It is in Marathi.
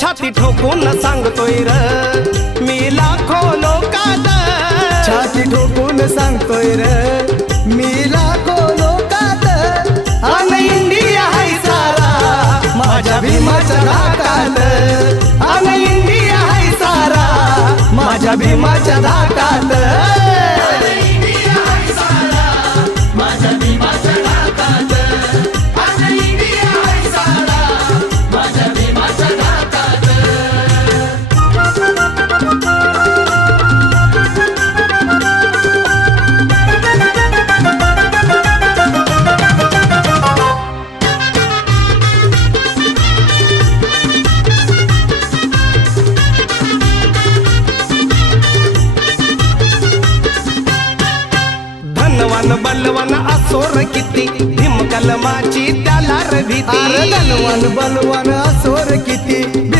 छाती ठोकून सांगतोय र मी लाखो लोकात, छाती ठोकून सांगतोय र मी लाखो लोकात, अन इंडिया हाय सारा माझ्या भीमाच्या धाकात, अन इंडिया हाय सारा माझ्या भीमाच्या धाकात. धनवान बलवान असोर किती भीम कलमाची त्याला र भीती. धनवान बलवान असोर किती